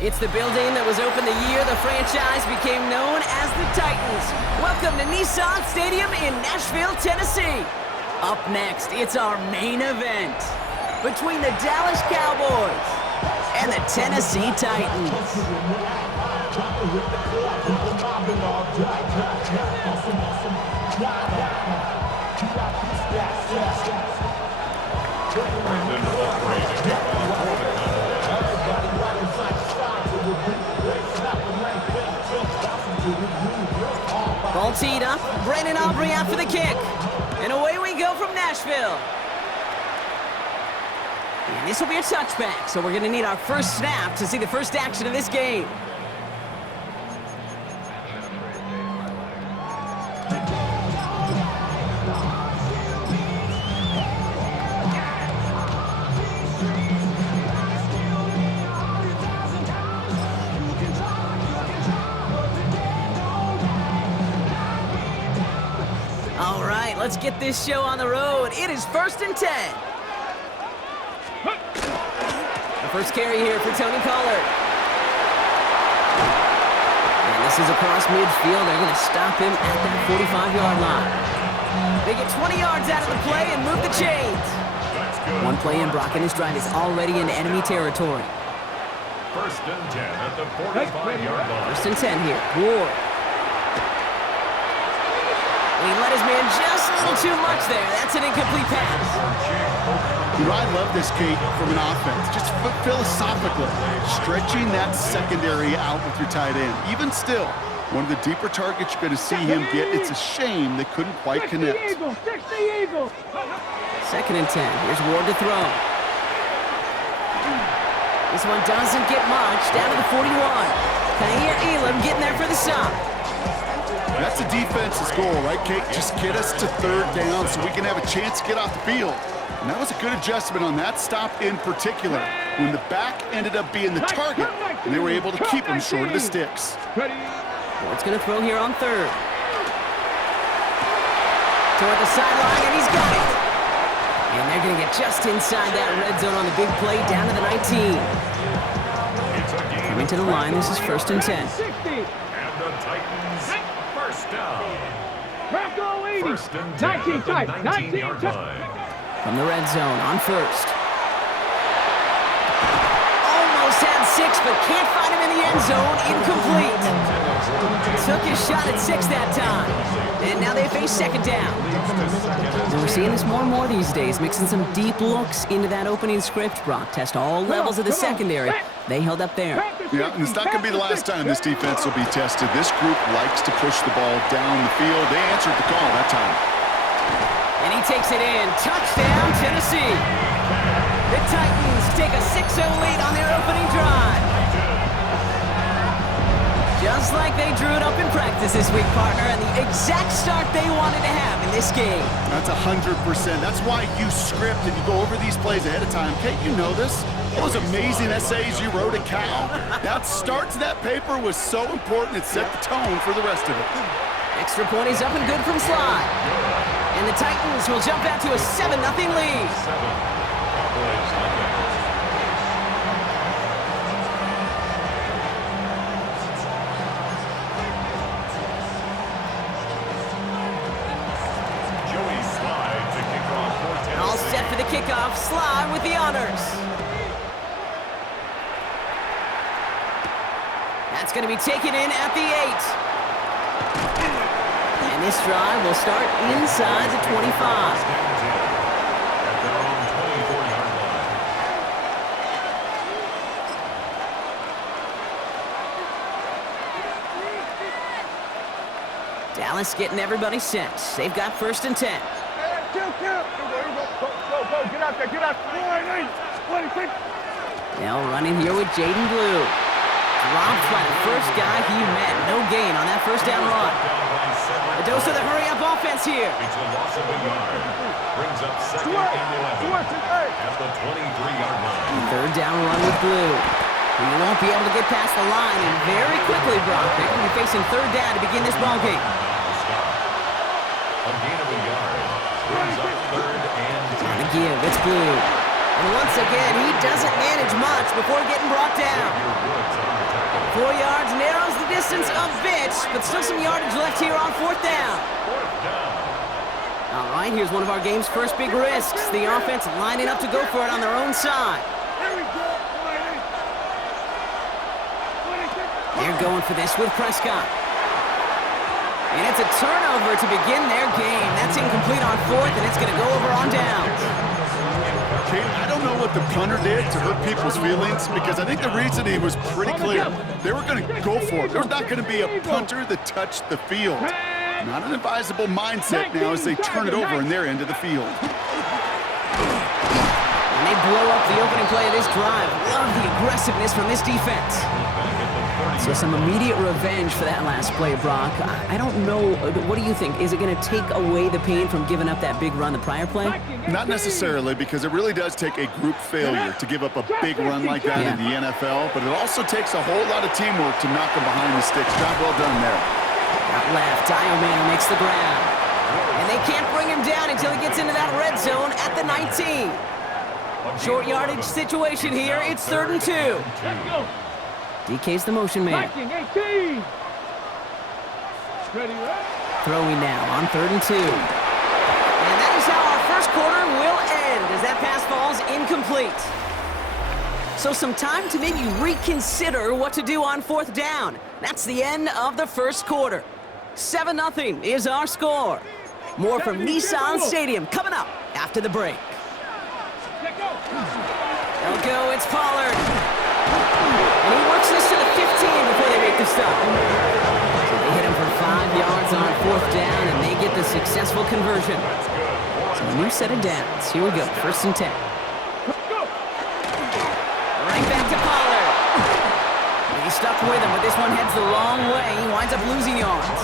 It's the building that was opened the year the franchise became known as the Titans. Welcome to Nissan Stadium in Nashville, Tennessee. Up next, it's our main event between the Dallas Cowboys and the Tennessee Titans. Ball teed up, Brandon Aubrey out for the kick. And away we go from Nashville. And this will be a touchback, so we're going to need our first snap to see the first action of this game. All right, let's get this show on the road. It is 1st and 10. The first carry here for Tony Pollard. And this is across midfield. They're going to stop him at that 45-yard line. They get 20 yards out of the play and move the chains. One play in, Brock, and his drive is already in enemy territory. 1st and 10 at the 45-yard line. 1st and 10 here. Ward. He let his man just a little too much there. That's an incomplete pass. You know, I love this, Kate, from an offense. Just philosophically, stretching that secondary out with your tight end. Even still, one of the deeper targets you're going to see him get. It's a shame they couldn't quite connect. 2nd and 10. Here's Ward to throw. This one doesn't get much. Down to the 41. Kair Elam getting there for the stop. That's the defense's goal, right, Kate? Just get us to 3rd down so we can have a chance to get off the field. And that was a good adjustment on that stop in particular, when the back ended up being the target, and they were able to keep him short of the sticks. Ward's going to throw here on 3rd. Toward the sideline, and he's got it. And they're going to get just inside that red zone on the big play, down to the 19. Coming to the line, this is 1st and 10. And the Titans, first down. 1st and 10 at the 19-yard line. From the red zone on 1st. Almost had 6, but can't find him in the end zone. Incomplete. Took his shot at 6 that time. And now they face 2nd down. And we're seeing this more and more these days, mixing some deep looks into that opening script. Brock test all levels of the secondary. They held up there. Yeah, and it's not going to be the last time this defense will be tested. This group likes to push the ball down the field. They answered the call that time. And he takes it in. Touchdown, Tennessee. The Titans take a 6-0 lead on their opening drive. Just like they drew it up in practice this week, partner, and the exact start they wanted to have in this game. That's 100%. That's why you script and you go over these plays ahead of time. Kate, you know this. Those amazing essays you wrote at Cal. That start to that paper was so important. It set the tone for the rest of it. Extra point is up and good from Sly. And the Titans will jump out to a 7-0 lead. All set for the kickoff. Sly with the honors. That's going to be taken in at the 8. And this drive will start inside the 25. Dallas getting everybody set. They've got 1st and 10. Now running here with Jaden Blue. Dropped by the first guy he met. No gain on that 1st down run. A dose of the hurry-up offense here. It's a loss of a yard. Brings up 2nd and 11 at the 23-yard line. 3rd down run with Blue. He won't be able to get past the line, and very quickly, Brock, they're going to be facing 3rd down to begin this ballgame. A gain of a yard. Brings up 3rd and 10. Trying to give. It's Blue. And once again, he doesn't manage much before getting brought down. 4 yards narrows the distance a bit, but still some yardage left here on 4th down. All right, here's one of our game's first big risks. The offense lining up to go for it on their own side. They're going for this with Prescott. And it's a turnover to begin their game. That's incomplete on 4th, and it's going to go over on downs. Kate, I don't know what the punter did to hurt people's feelings because I think the reasoning was pretty clear. They were going to go for it. There's not going to be a punter that touched the field. Not an advisable mindset now as they turn it over in their end of the field. And they blow up the opening play of this drive. Love the aggressiveness from this defense. So some immediate revenge for that last play, Brock. I don't know. What do you think? Is it going to take away the pain from giving up that big run the prior play? Not necessarily, because it really does take a group failure to give up a big run like that in the NFL, but it also takes a whole lot of teamwork to knock them behind the sticks. Job well done there. Out left, Diomano makes the grab. And they can't bring him down until he gets into that red zone at the 19. Short yardage situation here. It's 3rd and 2. Let's go. DK's the motion man. 18. Ready, right? Throwing now on 3rd and 2. And that is how our first quarter will end as that pass falls incomplete. So some time to maybe reconsider what to do on 4th down. That's the end of the first quarter. 7-0 is our score. More from Nissan Stadium coming up after the break. They'll go, it's Pollard. And he works this to the 15 before they make the stop. So they hit him for 5 yards on 4th down, and they get the successful conversion. So a new set of downs. Here we go, 1st and 10. Right back to Pollard. And he's stuck with him, but this one heads the wrong way. He winds up losing yards.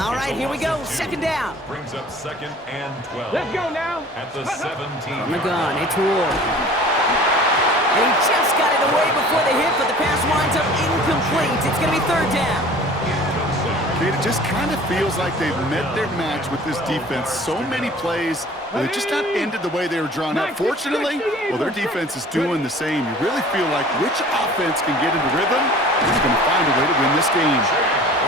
All right, here we go, 2nd down. Brings up 2nd and 12. Let's go now. At the 17. From the gun, it's Ward. And he just got it away before the hit, but the pass winds up incomplete. It's going to be 3rd down. Kate, it just kind of feels like they've met their match with this defense. So many plays, they've just not ended the way they were drawn up. Fortunately, well, their defense is doing the same. You really feel like which offense can get into rhythm is going to find a way to win this game.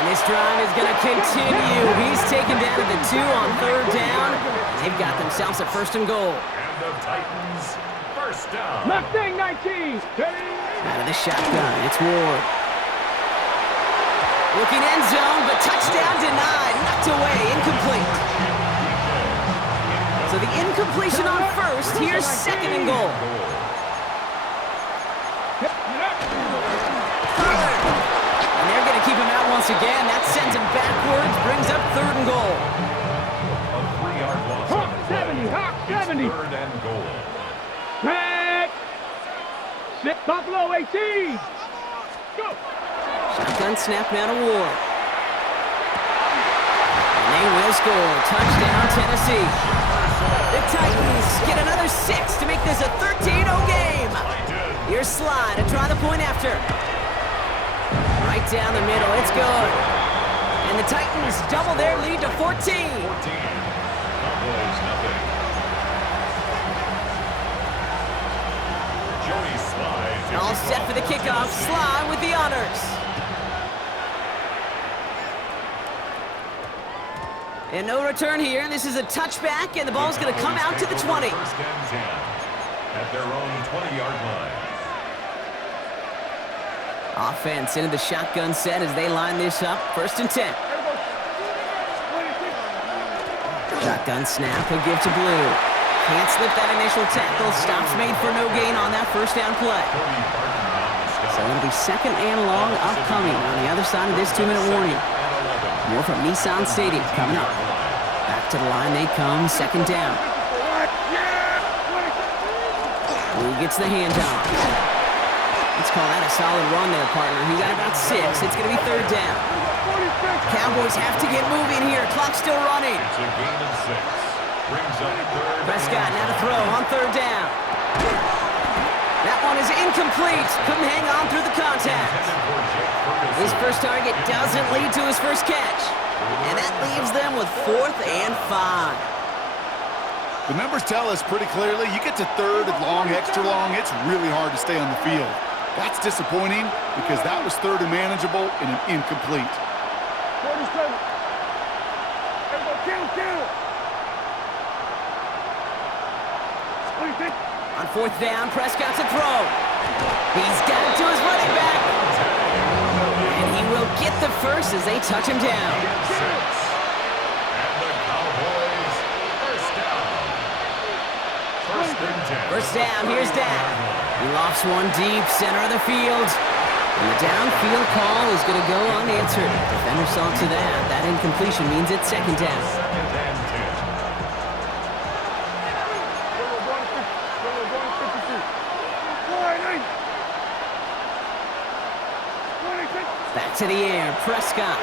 And this drive is going to continue. He's taken down at the 2 on 3rd down. They've got themselves a 1st and goal. And the Titans, 1st down. Mustang 19. Out of the shotgun, it's Ward. Looking end zone, but touchdown denied. Knocked away, incomplete. So the incompletion on 1st. Here's 2nd and goal. Pollard. And they're going to keep him out once again. That sends him backwards, brings up 3rd and goal. A 3-yard loss on the play. 70. Hawk 70. It's 3rd and goal. Back. Buffalo 18. Go. Shotgun snap now to Ward. And they will score. Touchdown, Tennessee. The Titans get another 6 to make this a 13-0 game. Here's Sly to try the point after. Right down the middle, it's good. And the Titans double their lead to 14. Cowboys, nothing. Joey Sly. All set for the kickoff. Sly with the honors. And no return here. This is a touchback, and the ball's going to come out to the 20. 1st and 10 at their own 20-yard line. Offense into the shotgun set as they line this up. 1st and 10. Shotgun snap, he'll give to Blue. Can't slip that initial tackle. Stops made for no gain on that 1st down play. So it'll be 2nd and long upcoming on the other side of this 2-minute warning. More from Nissan Stadium coming up. Back to the line they come, 2nd down. Blue gets the handoff. Let's call that a solid run there, partner. He got about 6. It's going to be 3rd down. Cowboys have to get moving here. Clock's still running. It's a gain of 6. Brings up 3rd. Prescott now to throw on 3rd down. That one is incomplete. Couldn't hang on through the contact. His first target doesn't lead to his first catch. And that leaves them with 4th and 5. The numbers tell us pretty clearly, you get to third and long, extra long, it's really hard to stay on the field. That's disappointing because that was third and manageable and an incomplete. 47. Kill. On fourth down, Prescott's a throw. He's got it to his running back. And he will get the first as they touch him down. First down, here's Dak. He lofts one deep, center of the field. And the downfield call is going to go unanswered. Defender saw to that. That incompletion means it's second down. Back to the air, Prescott.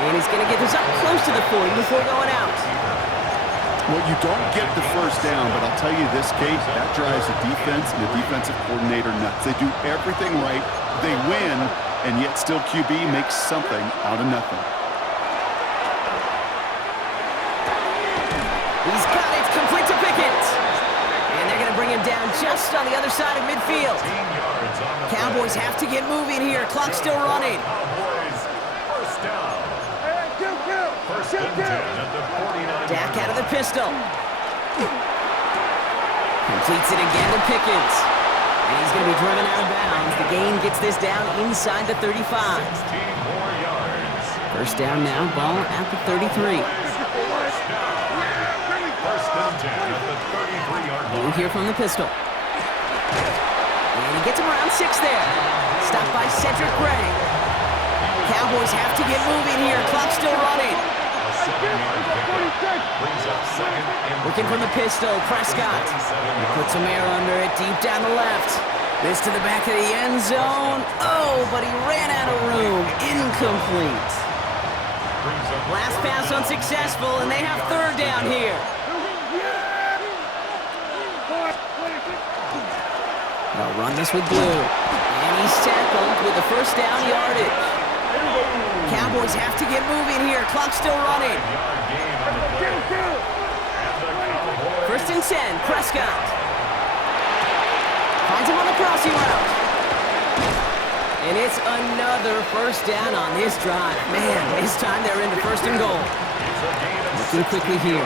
And he's going to get this up close to the 40 before going out. Well, you don't get the first down, but I'll tell you this, Kate, that drives the defense and the defensive coordinator nuts. They do everything right, they win, and yet still QB makes something out of nothing. He's got it, complete to Pickett. And they're going to bring him down just on the other side of midfield. Cowboys have to get moving here. Clock's still running. Dak out of the pistol. Completes it again to Pickens. And he's going to be driven out of bounds. The gain gets this down inside the 35. First down now, ball at the 33. Blue here from the pistol. And he gets him around 6 there. Stopped by Cedric Gray. Cowboys have to get moving here. Clock's still running. Looking from the pistol, Prescott. He puts some air under it, deep down the left. This to the back of the end zone. Oh, but he ran out of room. Incomplete. Last pass unsuccessful, and they have third down here. They'll run this with Blue. And he's tackled with the first down yardage. Cowboys have to get moving here. Clock's still running. First and 10, Prescott. Finds him on the crossing route. And it's another first down on this drive. Man, this time they're into first and goal. Looking quickly here.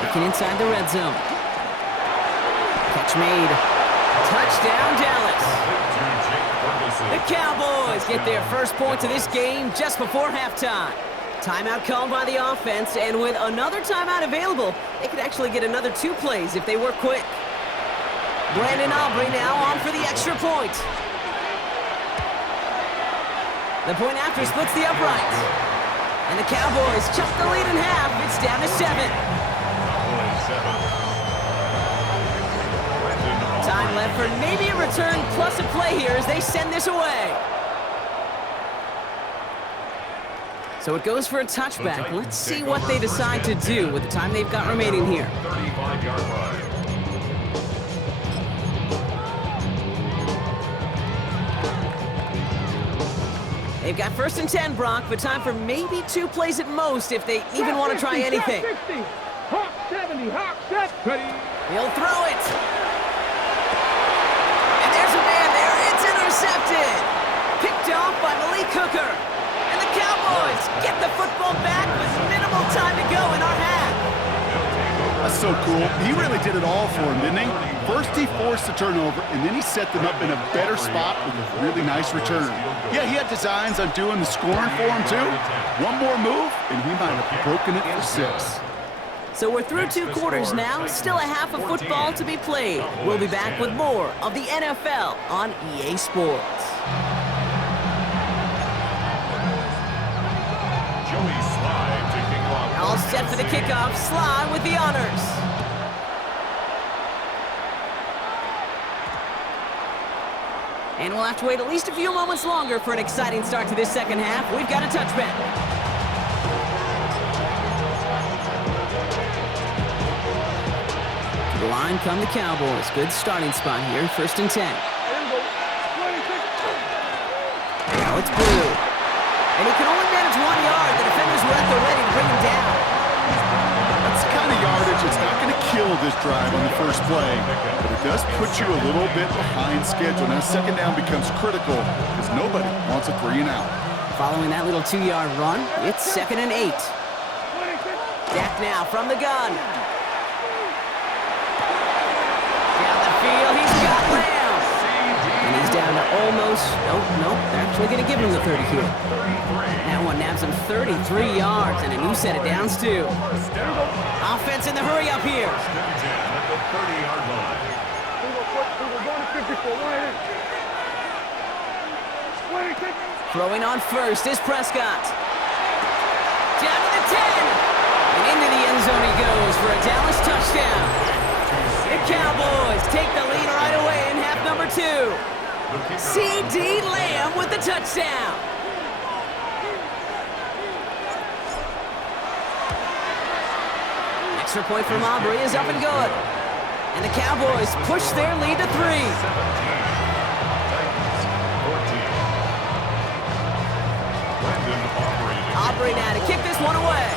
Looking inside the red zone. Catch made. Touchdown, Dallas. The Cowboys get their first points of this game just before halftime. Timeout called by the offense, and with another timeout available, they could actually get another 2 plays if they work quick. Brandon Aubrey now on for the extra point. The point after splits the uprights. And the Cowboys chop the lead in half. It's down to 7. Time left for maybe a return plus a play here as they send this away. So it goes for a touchback. Let's see what they decide to do with the time they've got remaining here. 35-yard line. They've got first and 10, Brock, but time for maybe 2 plays at most if they even want to try anything. Hawk 70, Hawk set, ready. He'll throw it. And there's a man there. It's intercepted. Picked off by Malik Hooker. And the Cowboys get the football back with minimal time to go in our half. That's so cool. He really did it all for him, didn't he? First he forced the turnover, and then he set them up in a better spot with a really nice return. Yeah, he had designs on doing the scoring for him, too. One more move, and he might have broken it for 6. So we're through 2 quarters now. Still a half of football to be played. We'll be back with more of the NFL on EA Sports. All set for the kickoff. Sly with the honors. And we'll have to wait at least a few moments longer for an exciting start to this second half. We've got a touchback. To the line come the Cowboys. Good starting spot here. First and 10. Now it's Blue. And he can only manage 1 yard. The defenders were at the ready to bring him down. That's the kind of yardage it's not going to kill this drive on the first play, but it does put you a little bit behind schedule. Now second down becomes critical because nobody wants a 3 and out. Following that little 2-yard run, it's 2nd and 8. Dak now from the gun. Down the field, he's got Lamb. And he's down to almost, nope, they're actually going to give him the 30 here. That one nabs him 33 yards and a new set of downs too. Offense in the hurry up here. Throwing on first is Prescott. Down to the 10. And into the end zone he goes for a Dallas touchdown. The Cowboys take the lead right away in half number 2. C.D. Lamb with the touchdown. Extra point from Aubrey is up and good. And the Cowboys push their lead to 3. Aubrey now to kick this one away.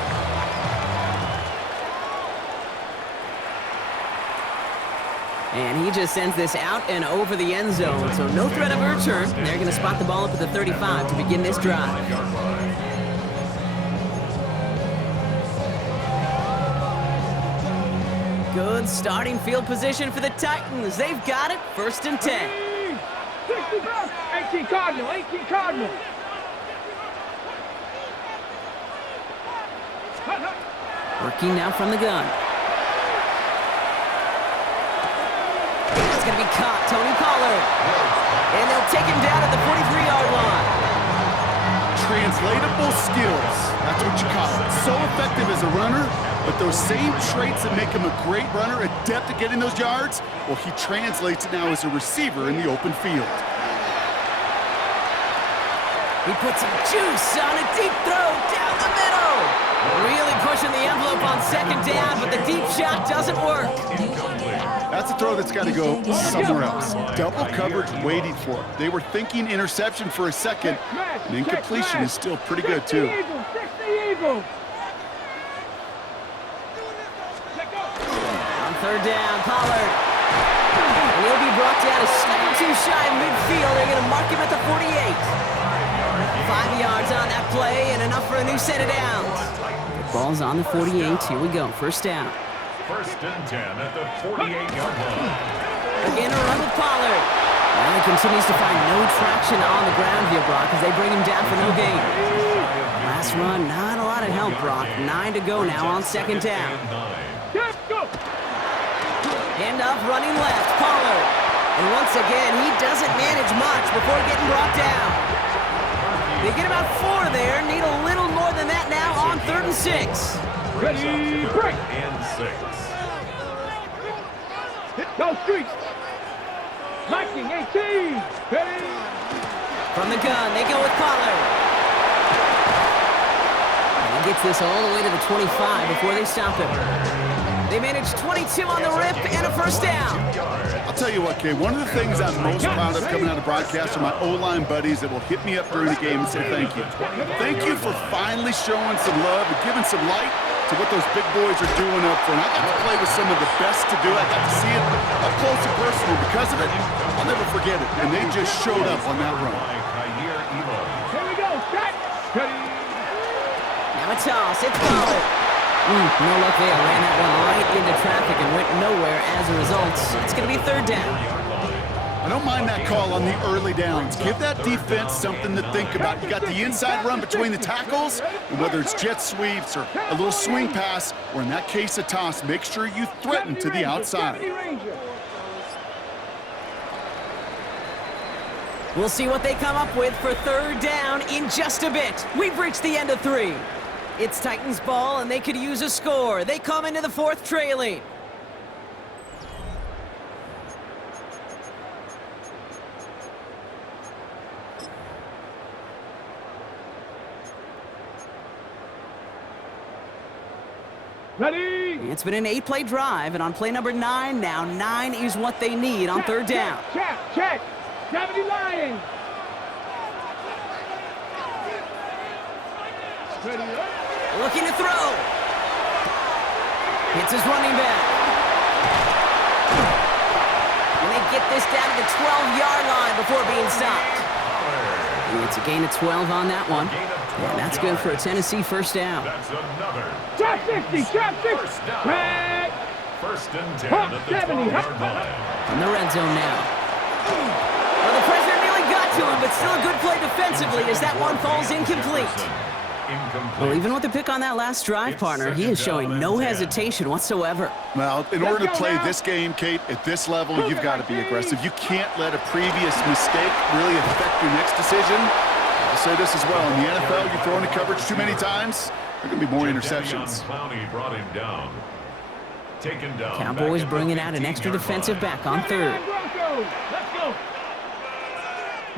And he just sends this out and over the end zone, so no threat of a return. They're going to spot the ball up at the 35 to begin this drive. Good starting field position for the Titans. They've got it, 1st and 10. 18 Cardinal, 18 Cardinal. Working now from the gun. It's going to be caught, Tony Pollard. And they'll take him down at the 43-yard line. Translatable skills, that's what you call it. So effective as a runner, but those same traits that make him a great runner, adept at getting those yards, well, he translates it now as a receiver in the open field. He puts some juice on a deep throw down the middle. Really pushing the envelope on 2nd down, but the deep shot doesn't work. That's a throw that's got to go somewhere else. Double coverage waiting for it. They were thinking interception for a second, and incompletion is still pretty good, too. On 3rd down, Pollard. And he'll be brought down a step or 2 shy of midfield. They're going to mark him at the 48. 5 yards on that play and enough for a new set of downs. The ball's on the 48. Here we go. 1st down. 1st and 10 at the 48-yard line. Again, a run with Pollard. Well, he continues to find no traction on the ground here, Brock, as they bring him down for no gain. Last run, not a lot of help, Brock. 9 to go now on 2nd down. Hand off running left, Pollard. And once again, he doesn't manage much before getting brought down. They get about 4 there, need a little more than that now on 3rd and 6. Ready, break. And 6. Go streets. Viking 18. Ready. From the gun, they go with Pollard. And he gets this all the way to the 25 before they stop him. They manage 22 on the rip and a 1st down. I'll tell you what, Kay, one of the things I'm most proud of coming out of broadcast are my O-line buddies that will hit me up during the game and say thank you. Thank you for finally showing some love and giving some light to what those big boys are doing up front. I got to play with some of the best to do it. I got to see it up close and personal. Because of it, I'll never forget it. And they just showed up on that run. Here we go, set. Ready. Now a toss, it's Pollard. No luck there, ran that one right into traffic and went nowhere as a result. It's going to be 3rd down. I don't mind that call on the early downs. Give that defense something to think about. You got the inside run between the tackles, and whether it's jet sweeps or a little swing pass, or in that case a toss, make sure you threaten to the outside. We'll see what they come up with for 3rd down in just a bit. We've reached the end of 3. It's Titans ball, and they could use a score. They come into the 4th trailing. Ready. It's been an 8-play drive, and on play number 9 now, 9 is what they need on 3rd down. Check. Gravity Lion. Looking to throw. Hits his running back. And they get this down to the 12-yard line before being stopped. And it's a gain of 12 on that one. And that's good for a Tennessee first down. That's another. Trap 60, trap 60. Right. First and 10 at the 12-yard line. In the red zone now. Well, the pressure nearly got to him, but still a good play defensively as that one falls incomplete. Well, even with the pick on that last drive, partner, he is showing no hesitation whatsoever. Well, in order to play this game, Kate, at this level, you've got to be aggressive. You can't let a previous mistake really affect your next decision. I'll say this as well. In the NFL, you throw into coverage too many times, there are going to be more interceptions. Brought him down. Taken down. Cowboys bringing out an extra defensive back on third. Let's go.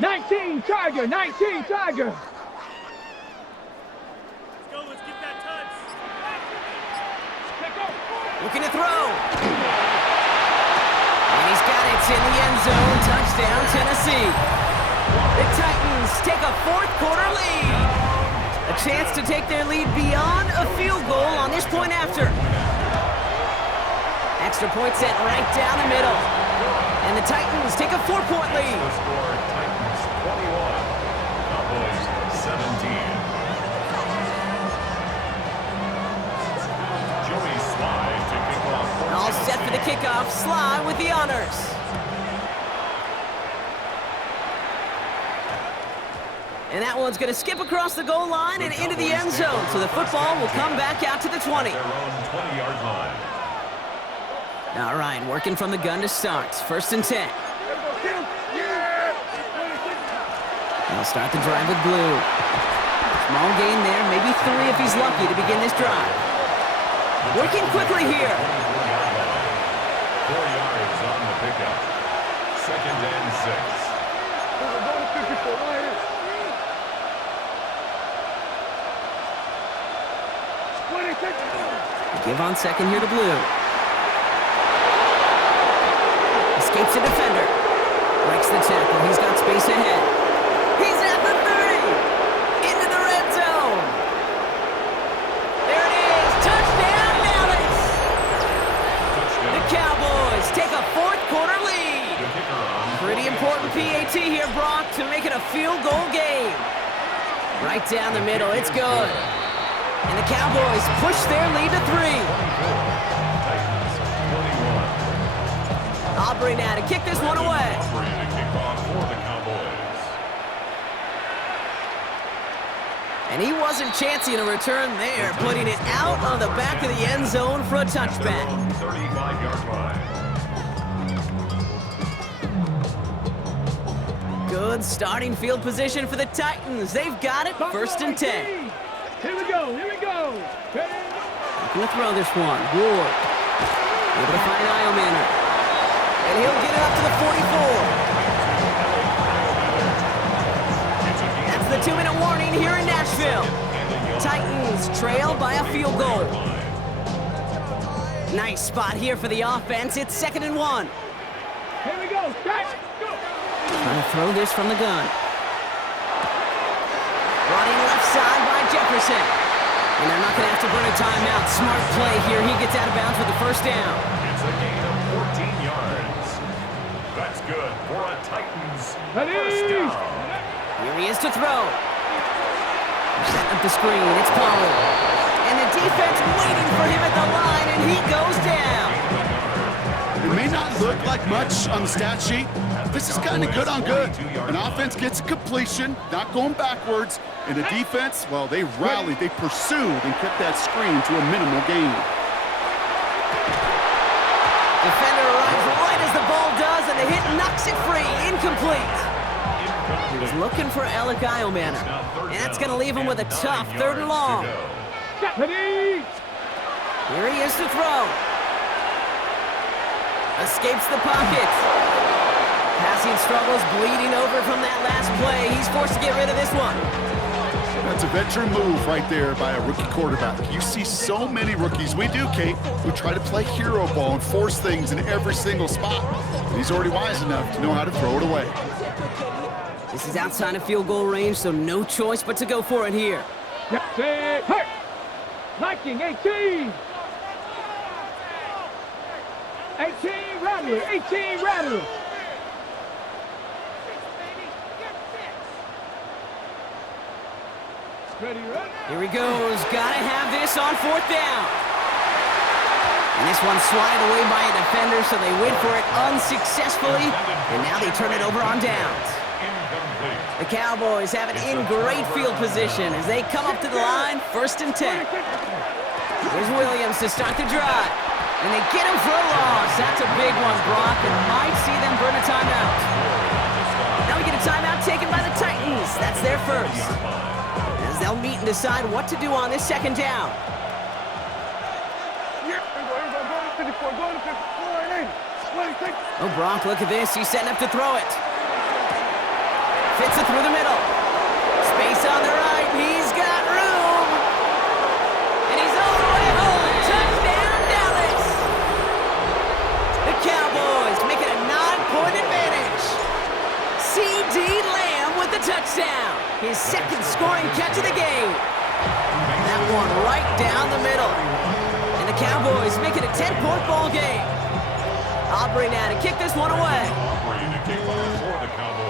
19 Tiger, 19 Tiger. Looking to throw. And he's got it in the end zone. Touchdown, Tennessee. The Titans take a fourth-quarter lead. A chance to take their lead beyond a field goal on this point after. Extra point set right down the middle. And the Titans take a 4-point lead. The score, Titans 21, Cowboys 17. All set for the kickoff. Sly with the honors. And that one's going to skip across the goal line and into the end zone. So the football will come back out to the 20. Their own 20-yard line. All right, working from the gun to start. First and 10. They'll start the drive with blue. Small gain there, maybe 3 if he's lucky to begin this drive. Working quickly here. 4 yards on the pickup. Second and 6. Give on second here to blue. Escapes the defender. Breaks the tackle. He's got space ahead. He's at the 30. Into the red zone. There it is. Touchdown, Dallas. The Cowboys take a fourth-quarter lead. Pretty important PAT here, Brock, to make it a field goal game. Right down the middle. It's good. And the Cowboys push their lead to 3. Titans 21. Aubrey now to kick this one away. Aubrey to kick off for the Cowboys. And he wasn't chancing a return there, putting it out of the back of the end zone for a touchback. 35-yard line. Good starting field position for the Titans. They've got it. First and 10. Here we go, here we go. Looking to throw this one. Ward. Able to find Iomanner. And he'll get it up to the 44. That's the 2-minute warning here in Nashville. Titans trail by a field goal. Nice spot here for the offense. It's 2nd and 1. Here we go, start. Trying to throw this from the gun. Running left side by Jefferson. And they're not going to have to burn a timeout. Smart play here. He gets out of bounds with the first down. It's a gain of 14 yards. That's good for a Titans first down. Here he is to throw. Setting up the screen. It's Pollard. And the defense waiting for him at the line, and he goes down. It may not look like much on the stat sheet, but this is kind of good on good. An offense gets a completion, not going backwards, and the defense, well, they rallied, they pursued, and kept that screen to a minimal gain. Defender arrives right as the ball does, and the hit knocks it free. Incomplete. He was looking for Alec Iomanner, and that's going to leave him with a tough 3rd and long. Here he is to throw. Escapes the pocket. Passing struggles, bleeding over from that last play. He's forced to get rid of this one. That's a veteran move right there by a rookie quarterback. You see so many rookies, we do, Kate, who try to play hero ball and force things in every single spot. And he's already wise enough to know how to throw it away. This is outside of field goal range, so no choice but to go for it here. That's it. Hurt. Liking 18. 18 Rattler. 18 Rattler. Ready, ready. Here he goes. Gotta have this on 4th down. And this one's swatted away by a defender, so they wait for it unsuccessfully. And now they turn it over on downs. The Cowboys have it in great field position as they come up to the line, 1st and 10. Here's Williams to start the drive. And they get him for a loss. That's a big one, Brock, and might see them burn a timeout. Now we get a timeout taken by the Titans. That's their first. As they'll meet and decide what to do on this 2nd down. Oh, Brock, look at this. He's setting up to throw it. Fits it through the middle. Space on the right. He's got room. And he's all the way home. Touchdown, Dallas. The Cowboys make it a 9-point advantage. C.D. Lamb with the touchdown. His 2nd scoring catch of the game. That one right down the middle. And the Cowboys make it a 10-point ball game. Aubrey now to kick this one away. Aubrey to kick off for the Cowboys.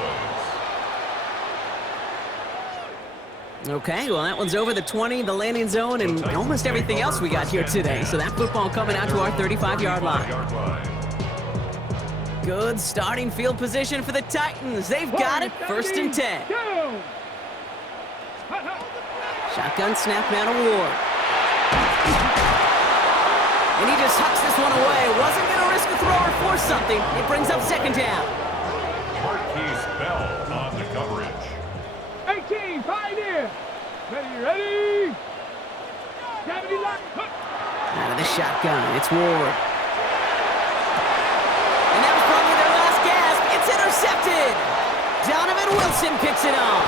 Okay, well, that one's over the 20, the landing zone, and almost everything else we got here today. So that football coming out to our 35-yard line. Good starting field position for the Titans. They've got it, 1st and 10. Shotgun snap now to Ward. And he just hucks this one away. Wasn't going to risk a throw or force something. It brings up 2nd down. Marquise Bell on the coverage. 18, pioneer. Ready. Gravity lock. Out of the shotgun, it's Ward. And that was probably their last gasp. It's intercepted. Donovan Wilson picks it off.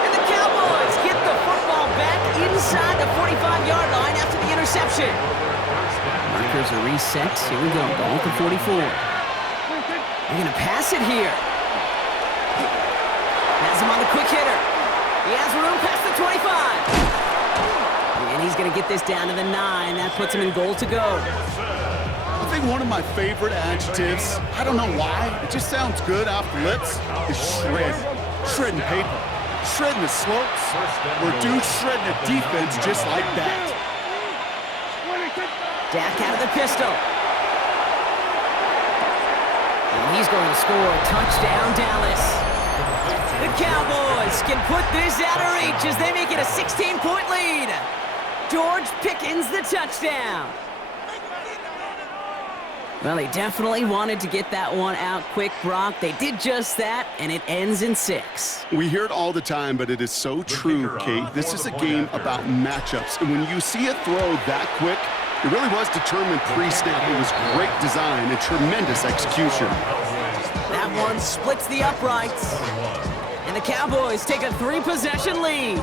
And the Cowboys get the football back inside the 45-yard line after the interception. Markers are reset. Here we go. Ball at the 44. They're going to pass it here. Has him on the quick hitter. He has room past the 25. And he's going to get this down to the 9. That puts him in goal to go. I think one of my favorite adjectives, I don't know why, it just sounds good off the lips, is shred. Shredding paper. Shredding the slopes. Or dude shredding a defense just like that. Dak out of the pistol. And he's going to score. Touchdown, Dallas. The Cowboys can put this out of reach as they make it a 16-point lead. George Pickens, the touchdown. Well, they definitely wanted to get that one out quick, Brock. They did just that, and it ends in 6. We hear it all the time, but it is so true, Kate. This is a game about matchups. And when you see a throw that quick, it really was determined pre-snap. It was great design and tremendous execution. That one splits the uprights. And the Cowboys take a 3-possession lead.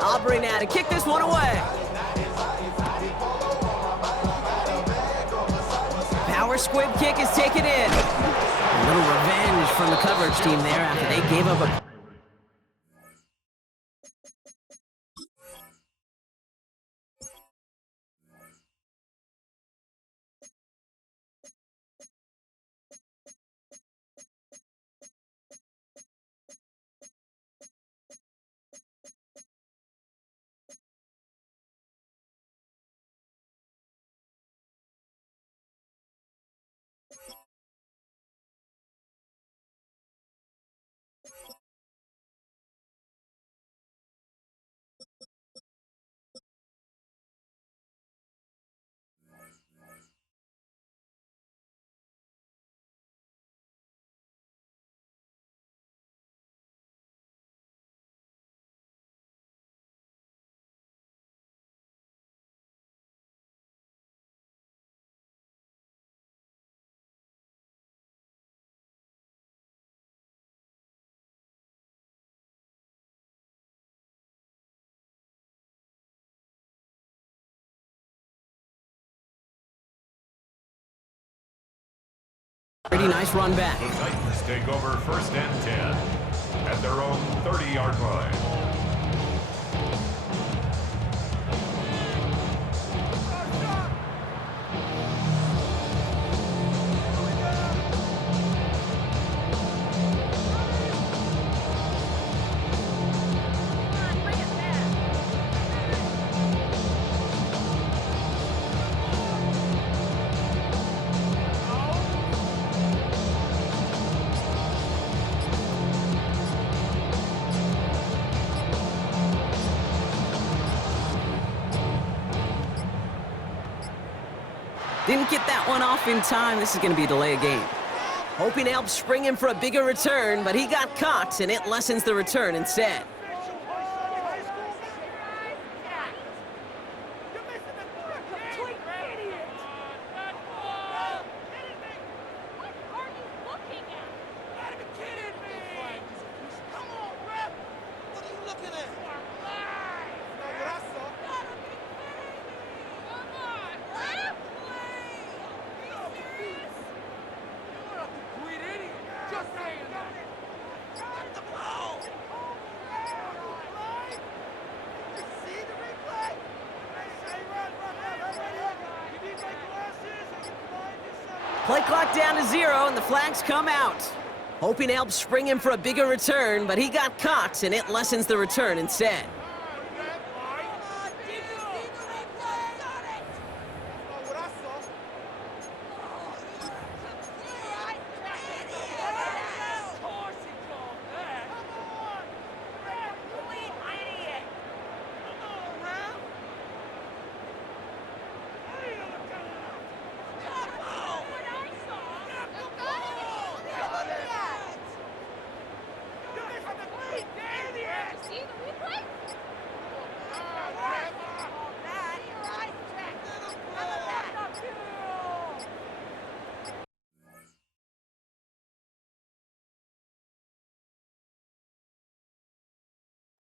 Aubrey now to kick this one away. Power squib kick is taken in. A little revenge from the coverage team there after they gave up a Pretty nice run back. The Titans take over 1st and 10 at their own 30-yard line. Didn't get that one off in time. This is going to be a delay of game. Hoping to help spring him for a bigger return, but he got caught, and it lessens the return instead. Play clock down to 0, and the flags come out. Hoping to help spring him for a bigger return, but he got caught, and it lessens the return instead.